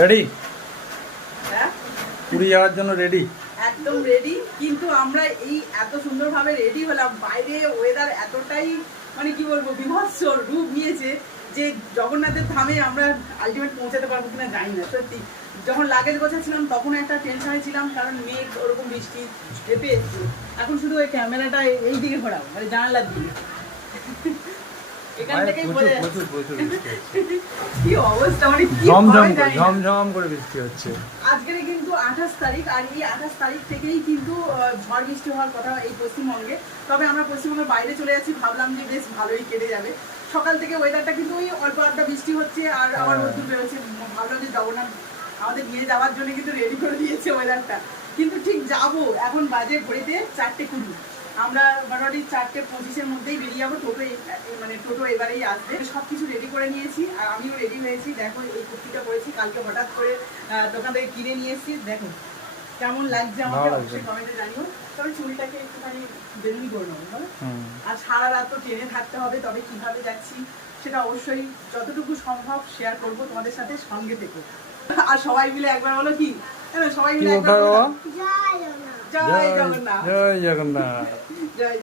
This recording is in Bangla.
রেডি? হ্যাঁ পুরী যাওয়ার জন্য রেডি? একদম রেডি। কিন্তু আমরা এই এত সুন্দরভাবে রেডি হলাম, বাইরে ওয়েদার এতটাই মানে কি বলবো বিভৎস রূপ নিয়েছে যে জগন্নাথের ধামে আমরা আলটিমেট পৌঁছাতে পারবো কিনা জানি না। সত্যি যখন লাগেজ গোছাচ্ছিলাম তখন একটা টেনশনে ছিলাম, কারণ মেঘ ওরকম বৃষ্টি ঢেপে এসেছিল। এখন শুধু ওই ক্যামেরাটা এই দিকে ঘোরাও, মানে জানালার দিকে। এখান থেকেই বোঝা যাচ্ছে কি অবস্থা, মানে কি হয় জানি না। ঝমঝম করে বৃষ্টি হচ্ছে। আজকের কিন্তু 28 তারিখ, আর এই 28 তারিখ থেকেই কিন্তু ঝড় বৃষ্টি হওয়ার কথা এই পশ্চিমবঙ্গে। তবে আমরা পশ্চিমবঙ্গের বাইরে চলে যাচ্ছি, ভাবলাম যে বেশ ভালোই কেটে যাবে। সকাল থেকে ওয়েদারটা কিন্তু ওই অল্প আধটা বৃষ্টি হচ্ছে আর আবার রোদ্দুর বেরোচ্ছে। ভাবলাম যে জগন্নাথ আমাদের নিয়ে যাওয়ার জন্য কিন্তু রেডি করে দিয়েছে ওয়েদারটা। কিন্তু ঠিক যাবো, এখন বাজে ঘড়িতে 4:20। আমরা মোটামুটি 4:25-এর মধ্যেই বেরিয়ে যাবো। মানে টোটো এবারেই আসবে। সবকিছু রেডি করে নিয়েছি আর আমিও রেডি হয়েছি। দেখো এই কুর্তিটা পরেছি, কালকে হঠাৎ করে দোকান থেকে কিনে নিয়ে এসেছি। দেখো কেমন লাগছে আমাকে অবশ্যই কমেন্টে জানিও। তবে চুলটাকে একটুখানি বেলুনি করে নেবো, বলো। আর সারা রাত তো ট্রেনে থাকতে হবে, তবে কিভাবে যাচ্ছি সেটা অবশ্যই যতটুকু সম্ভব শেয়ার করবো তোমাদের সাথে, সঙ্গে থেকে। আর সবাই মিলে একবার বলো কি, সবাই মিলে একবার বলো, জয় জগন্নাথ। জয় জগন্নাথ। জয়